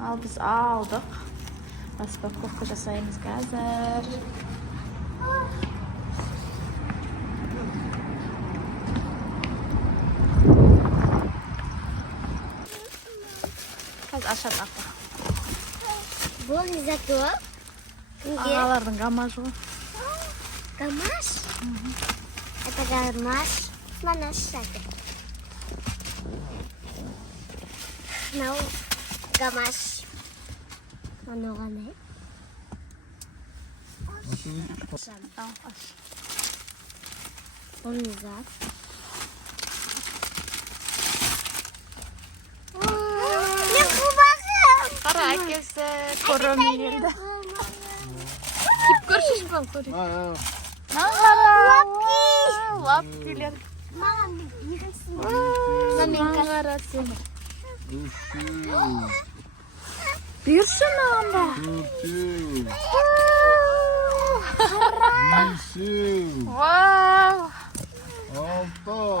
Ал біз алдық. Распаковка жасаймыз қазір. Қазір ашады ақы. Бұл не зато? Ағалардың гамажы ғой. Гамаш? Это гамаш. Mana шады. Мынау гамаш. Мынау ғана. Аш. Бұл не зат? Мен қубағым! Қара әкесі короми келді. Кеп көршіш бол көрейік. Нағара! Лапкилер. Маған бересің. Нағара сені. Берші мағанда. Вау!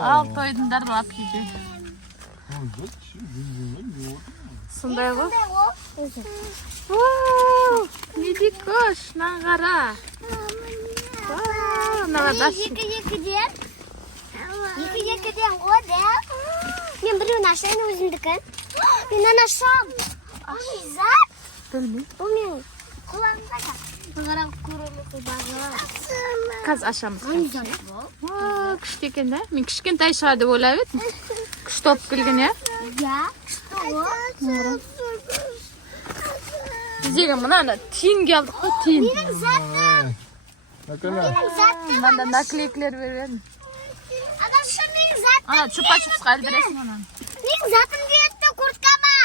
Алты ойдыңдар лапкиде. Сондай ғой. Вау! Медикош, нағара. Вау! Нағадаш. Екі-екіден о, да? Мен біреуін ашайын өзімдікін. Мен анашам. Бұл не зат? Білмей. Бұл мен құлағымда да. Нағара көрімі құлбағы. Қазір ашамыз. Бұл не зат? Вау, күшті екен, да? Мен кішкентай шығар деп ойлап едім. Күшті олып келген, я? Я, күшті о. Біздегі мұнаны тиынге алдық қой, тиын. Менің затым. Менің затым. Мында наклейкілер беремін. Адашы менің затым. Ана, чупа-чупсқа әлдіресің онан. Менің затым келіпті курткама.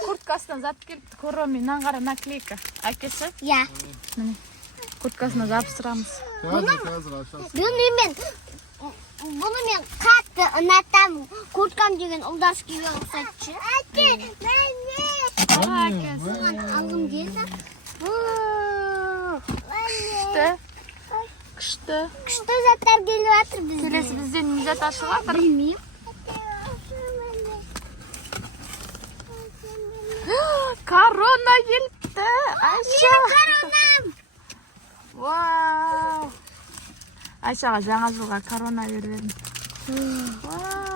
Курткасынан зат келіпті, короми, нағара наклейка. Әкесі? Я. Міне, курткасына жабыстырамыз. Бұны мен қатты ұнатам. Курткам деген ұлдас күйге ұқсатшы. Әке, Бұған алғым келді. Күшті. Күшті. Күшті заттар келіп жатыр бізде. Келесі бізден не зат ашып жатыр? Білмеймін. Корона келіпті. Айша. Коронам. Вау. Айшаға жаңа жылға корона бердім.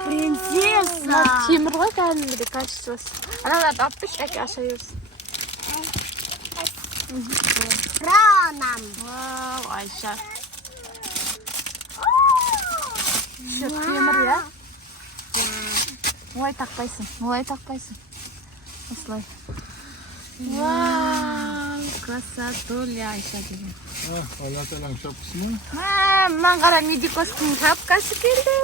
Принцесса. Темір ғой кәдімгідей качествосы. Аналарды алып берші, әке аша берсін. Коронам. Вау, Айша. Şu темір, я? Олай тақпайсың. Осылай. Вау, красотуля Айша деген. Алаталаң шапкасы ма? Маған қара медикостың шапкасы келді.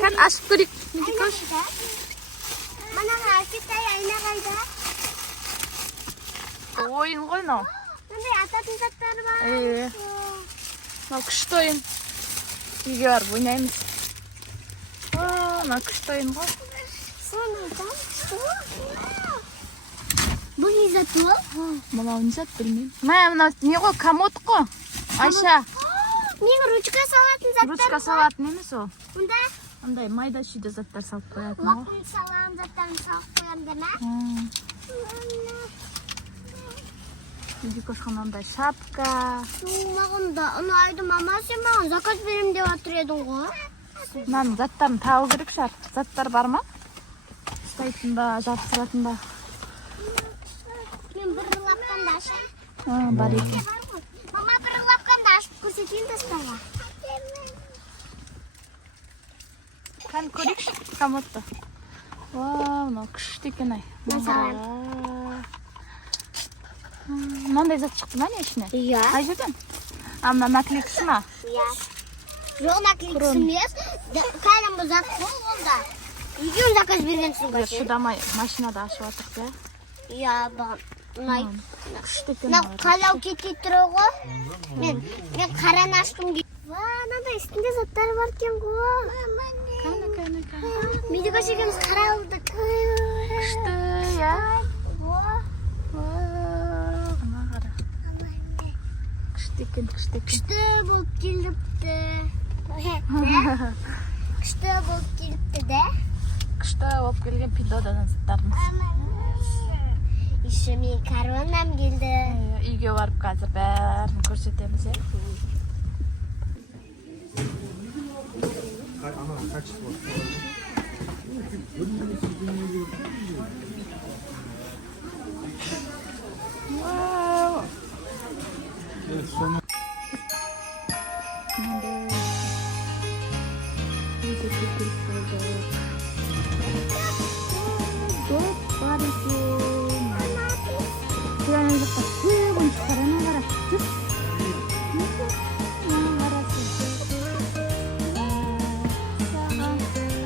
Kan ашып көрейік. Медикош. Манағы әкетай айна қайда? Ойын ғой мынау. Мындай ататын заттары бар. Мынау күшті ойын. Үйге барып ойнаймыз. Мынау күшті ойын ғой. Бұл не зат ол? Мынау не зат білмеймін. Мынау не ғой, комод қой. Айша. Мен ручка салатын заттар. Ручка салатын емес ол. Мұнда Андай майда шүйде заттар салып қоятын ғой. лапын салған заттарын салып қоямын ма? Медикош қанандай шапка. Маған да ұнайды мама, сен маған заказ берем деп жатыр едің ғой. Мынаның заттарын табу керек шығар. Заттар бар ма? Ұстайтын ба, жабыстыратын ба? Мен бір лапкамды ашайын. Бар екен. Мама, бір лапкамды ашып көрсетейін тастарға. Қан көрейікші комодты. Вау, мынау күшті екен ай. Мынандай зат шықты ма не ішіне? Иә. Қай жерден? Мына наклейкасы ма? Иә. Жоқ, наклейкасы емес. Кәдімгі зат қой олда. Екеуін заказ бергенсің ғой. Шыдамай машинада ашып жатырық, иә? Иә, бағым. Ұнайды. Күшті екен. Мынау қалау кетей тұр ғой. Мен қараны аштым. Мынандай үстінде заттар бар екен ғой. Кәні. Медикош екеуміз қарауылдық. Күшті, иә? Күшті екен. Күшті болып келіпті. Күшті болып келіпті де. Күшті Почта болып келген пидодан заттарымыз. Еще мен карванам келді. Үйге барып қазір бәрін көрсетеміз. Вау! Көп бар екен. Кірәнен жақта көп ойыншықтар, ана қара. Жүр. Ана қарасы. Саған. Ана қара.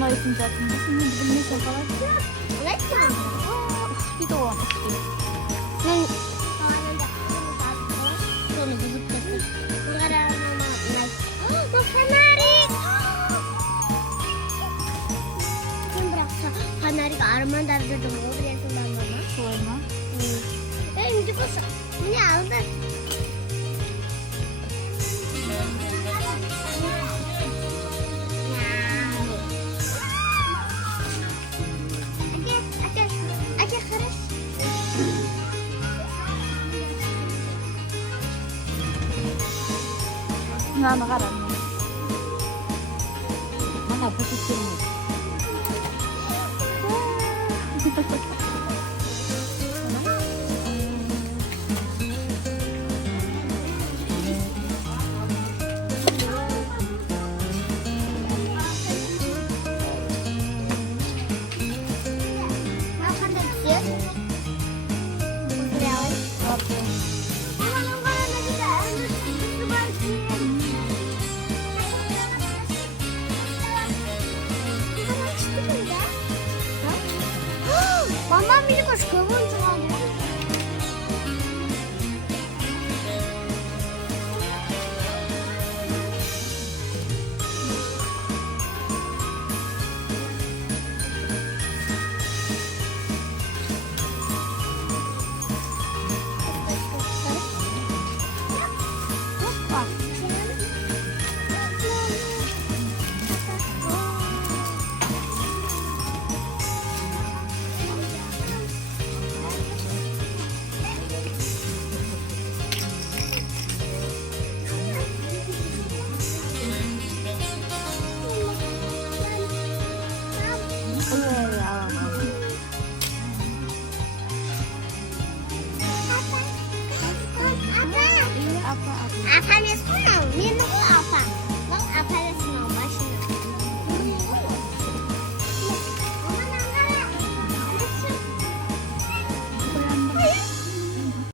Моим жатым, сен білмесең қалай? Қалайсың? Ұқпиды оған, ұқпиды. Мен соны бұзып тұрсың. Қарағанама ұнайды. Бұл фонарик! Мен бірақ фонарик армандап жүрдім. Ол білесің ба мама? Солай ма? Үйінде болса, міне алды. Әке, қараш. Мынаны қара. Маған көрсеткен.